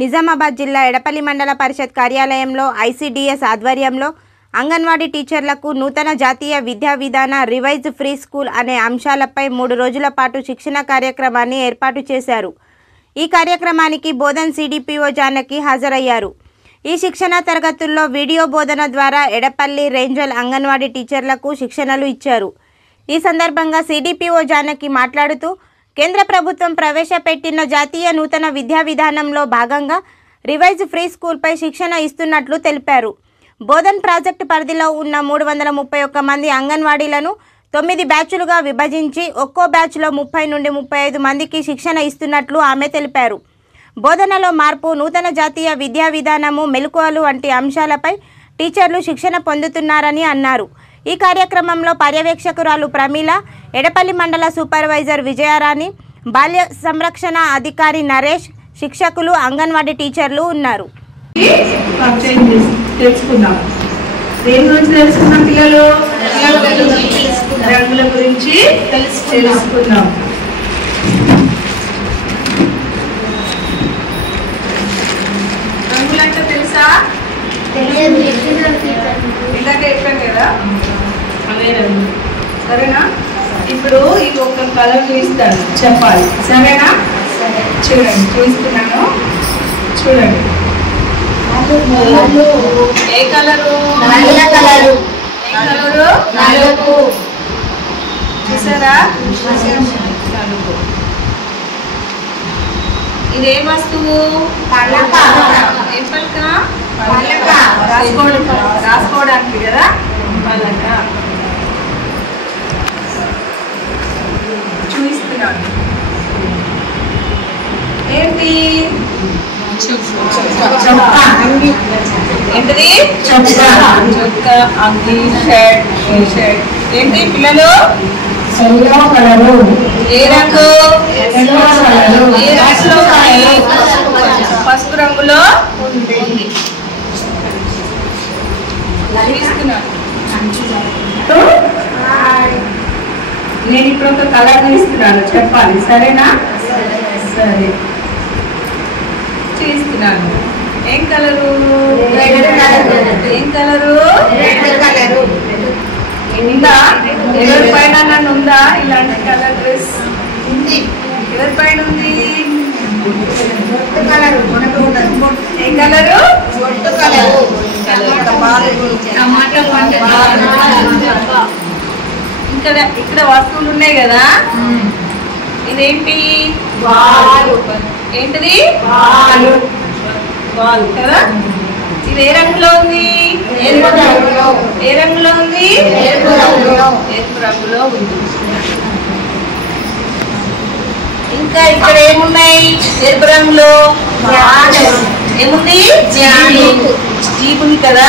నిజామాబాద్ జిల్లా ఎడపల్లి మండల పరిషత్ కార్యాలయంలో ఐసిడిఎస్ ఆధ్వర్యంలో అంగన్వాడీ టీచర్లకు నూతన జాతీయ విద్యా విధాన రివైజ్ ఫ్రీ స్కూల్ అనే అంశాలపై 3 రోజుల పాటు శిక్షణ కార్యక్రమాన్ని ఏర్పాటు చేశారు. ఈ కార్యక్రమానికి బోధన్ సిడిపిఓ జానకి హాజరయ్యారు. ఈ శిక్షణ తరగతుల్లో వీడియో బోధన ద్వారా ఎడపల్లి రేంజల్ అంగన్వాడీ టీచర్లకు శిక్షణలు ఇచ్చారు. ఈ సందర్భంగా సిడిపిఓ జానకి మాట్లాడుతూ కేంద్ర ప్రభుత్వం ప్రవేశపెట్టిన జాతీయ నూతన విద్యా విధానంలో భాగంగా రివైజ్ ఫ్రీ స్కూల్పై శిక్షణ ఇస్తున్నట్లు తెలిపారు. బోధన్ ప్రాజెక్టు పరిధిలో ఉన్న 331 మంది అంగన్వాడీలను 9 బ్యాచ్లుగా విభజించి ఒక్కో బ్యాచ్లో 30 నుండి 35 మందికి శిక్షణ ఇస్తున్నట్లు ఆమె తెలిపారు. బోధనలో మార్పు, నూతన జాతీయ విద్యా విధానము, మెలకువలు వంటి అంశాలపై టీచర్లు శిక్షణ పొందుతున్నారని అన్నారు. ఈ కార్యక్రమంలో పర్యవేక్షకురాలు ప్రమీల, ఎడపల్లి మండల సూపర్వైజర్ విజయారాణి, బాల్య సంరక్షణ అధికారి నరేష్, శిక్షకులు, అంగన్వాడీ టీచర్లు ఉన్నారు. రంగుల గురించి తెలుసుకున్నాం. రంగులంటే తెలుసా? ఇలాగే చెప్పాను కదా, అవే రంగు. సరేనా? ఇప్పుడు ఇది ఒక కలర్ చూపిస్తాను, చెప్పాలి. సరేనా? చూడండి, చూస్తున్నాను, చూడండి. ఏ కలరు? నల్ల కలరు. ఏ కలరు? నలుపు. చూసారా? నలుపు. ఇదే వస్తువు? ఏం పలక? రాసుకోవడానికి కదా పలక. చూపిస్తున్నాను. ఏంటి? ఏంటిది? చొక్కా, అంగి, షర్ట్. ఏంటి పిల్లలు? ఏ రంగు? ఏ రంగులో? పసుపు రంగులో ఉంది. నేను ఇప్పుడు ఒక కలర్ తీస్తున్నాను, చెప్పాలి. సరేనా? సరే, చేస్తున్నాను. ఏం కలరు? ఏం కలరు? ఉందా? ఎవరి పైన నన్ను ఉందా ఇలాంటి కలర్ డ్రెస్? ఎవరి పైన ఉంది? ఏ కలరు? ఇక్కడ వస్తువులు ఉన్నాయి కదా, ఇదేంటి? ఏంటిది? బాల్ కదా. ఇది ఏ రంగులో ఉంది? ఏ రంగులో ఉంది? ఎరుపు రంగులో ఉంది. ఇంకా ఇక్కడ ఏమున్నాయి ఎరుపు రంగులో? ఏముంది? జీబు ఉంది కదా.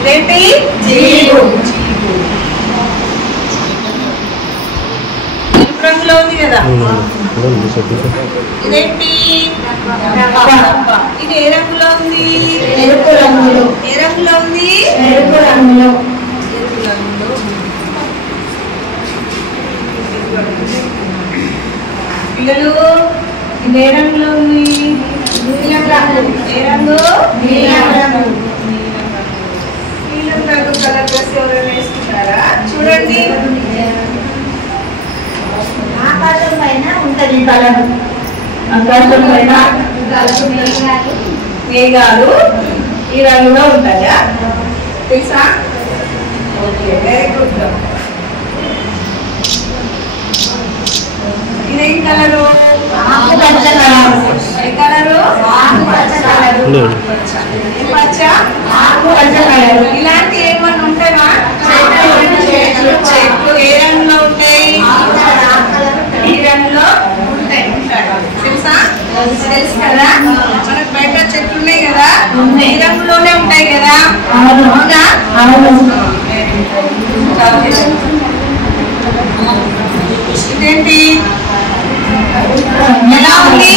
ఇదేంటి? జీబు. ఎరుపు రంగులో ఉంది కదా. ఇదేంటి? ఇది ఏ రంగులో ఉంది? ఎరుపు రంగులో. ఏ రంగులో ఉంది? ఎరుపు రంగులో. పిల్లలు, ఇది ఏ రంగులో ఉంది? ఏ రంగు? నీలం రంగు కలర్ డ్రెస్ ఎవరైనా వేసుకుంటారా? చూడండి, ఆకాశం పైన ఉంటుంది కలర్. ఆకాశం పైన మేఘాలు ఈ రంగులో ఉంటాయా? తెలుసా? Okay, very good. ఇదేం కలరు? ఏ కలరు? పచ్చ. ఇలాంటి ఏమన్నా ఉంటాయా? చెట్లు ఏ రంగులో ఉంటాయి? ఈ రంగులో ఉంటాయి. తెలుసా? తెలుసు కదా. మనకు బయట చెట్లు ఉన్నాయి కదా, ఈ రంగులోనే ఉంటాయి కదా. అవునా? ఇదేంటి? ఎలా ఉంది?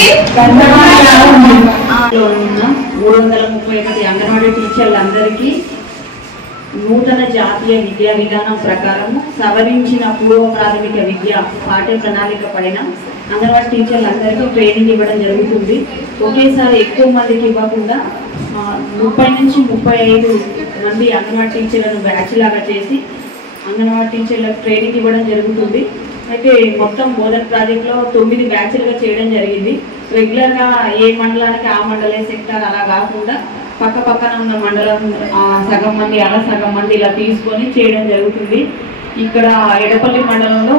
331 అంగన్వాడీ టీచర్లందరికీ నూతన జాతీయ విద్యా విధానం ప్రకారము సవరించిన పూర్వ ప్రాథమిక విద్య పాఠ్య ప్రణాళిక పైన అంగన్వాడీ టీచర్లందరికీ ట్రైనింగ్ ఇవ్వడం జరుగుతుంది. ఒకేసారి ఎక్కువ మందికి ఇవ్వకుండా 30 నుంచి 35 మంది అంగన్వాడీ టీచర్లను బ్యాచ్ లాగా చేసి అంగన్వాడీ టీచర్లకు ట్రైనింగ్ ఇవ్వడం జరుగుతుంది. అయితే మొత్తం బోధన ప్రాజెక్టులో 9 బ్యాచ్లుగా చేయడం జరిగింది. రెగ్యులర్గా ఏ మండలానికి ఆ మండలే సెక్టార్ అలా కాకుండా పక్క పక్కన ఉన్న మండలం సగం మంది అలా సగం మంది ఇలా తీసుకొని చేయడం జరుగుతుంది. ఇక్కడ ఎడపల్లి మండలంలో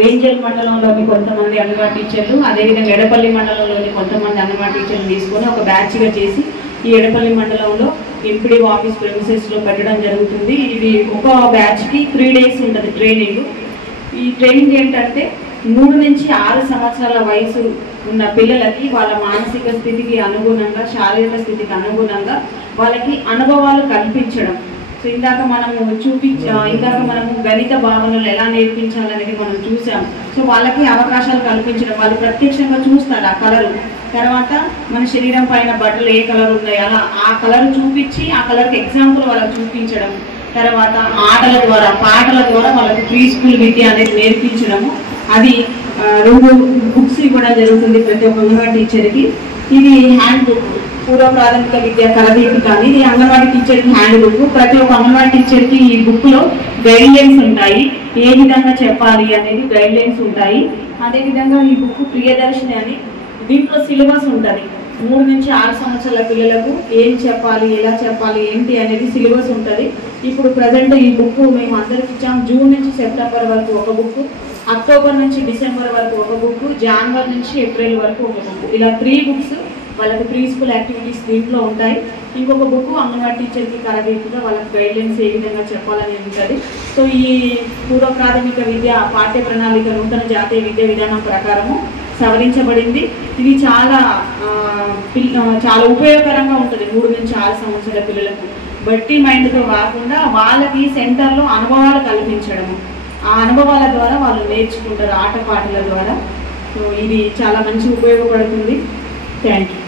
రేంజల్ మండలంలోని కొంతమంది అంగన్వాడీ టీచర్లు, అదేవిధంగా ఎడపల్లి మండలంలోని కొంతమంది అంగన్వాడీ టీచర్లు తీసుకొని ఒక బ్యాచ్గా చేసి ఈ ఎడపల్లి మండలంలో ఎంపీడీ ఆఫీస్ ప్రెమిసెస్లో పెట్టడం జరుగుతుంది. ఇది ఒక బ్యాచ్కి 3 days ఉంటుంది ట్రైనింగ్. ఈ ట్రైనింగ్ ఏంటంటే 3 నుంచి 6 సంవత్సరాల వయసు ఉన్న పిల్లలకి వాళ్ళ మానసిక స్థితికి అనుగుణంగా, శారీరక స్థితికి అనుగుణంగా వాళ్ళకి అనుభవాలు కల్పించడం. సో ఇందాక మనము గణిత భావనలు ఎలా నేర్పించాలనేది మనం చూసాం. సో వాళ్ళకి అవకాశాలు కల్పించడం, వాళ్ళు ప్రత్యక్షంగా చూస్తారు ఆ కలరు, తర్వాత మన శరీరం పైన బట్టలు ఏ కలర్ ఉన్నాయి అలా ఆ కలర్ చూపించి ఆ కలర్కి ఎగ్జాంపుల్ వాళ్ళకి చూపించడం, తర్వాత ఆటల ద్వారా పాటల ద్వారా వాళ్ళకి ప్రీ స్కూల్ విద్య అనేది నేర్పించడము. అది 2 బుక్స్ ఇవ్వడం జరుగుతుంది ప్రతి ఒక్క అంగన్వాడీ టీచర్కి. ఇది హ్యాండ్ బుక్, పూర్వ ప్రాథమిక విద్య కలదీపిక కానీ ఇది అంగన్వాడీ టీచర్కి హ్యాండ్ బుక్. ప్రతి ఒక్క అంగన్వాడీ టీచర్కి ఈ బుక్లో గైడ్ లైన్స్ ఉంటాయి, ఏ విధంగా చెప్పాలి అనేది గైడ్ లైన్స్ ఉంటాయి. అదేవిధంగా ఈ బుక్ ప్రియదర్శిని అని దీంట్లో సిలబస్ ఉంటుంది. 3 నుంచి 6 సంవత్సరాల పిల్లలకు ఏం చెప్పాలి, ఎలా చెప్పాలి, ఏంటి అనేది సిలబస్ ఉంటుంది. ఇప్పుడు ప్రజెంట్ ఈ బుక్ మేము అందరికి ఇచ్చాం. జూన్ నుంచి సెప్టెంబర్ వరకు ఒక బుక్, అక్టోబర్ నుంచి డిసెంబర్ వరకు ఒక బుక్, జనవరి నుంచి ఏప్రిల్ వరకు ఒక బుక్, ఇలా 3 books వాళ్ళకి ప్రీ స్కూల్ యాక్టివిటీస్ దీంట్లో ఉంటాయి. ఇంకొక బుక్ అంగన్వాడీ టీచర్కి కరదీపుగా వాళ్ళకి గైడ్లైన్స్ ఏ విధంగా చెప్పాలని ఉంటుంది. సో ఈ పూర్వ ప్రాథమిక విద్య పాఠ్య ప్రణాళిక నూతన జాతీయ విద్యా విధానం ప్రకారము సవరించబడింది. ఇది చాలా ఉపయోగకరంగా ఉంటుంది 3 నుంచి 6 సంవత్సరాల పిల్లలకు. బట్టి మైండ్తో కాకుండా వాళ్ళకి సెంటర్లో అనుభవాలు కల్పించడము, ఆ అనుభవాల ద్వారా వాళ్ళు నేర్చుకుంటారు ఆటపాటల ద్వారా. సో ఇది చాలా మంచి ఉపయోగపడుతుంది. Thank you.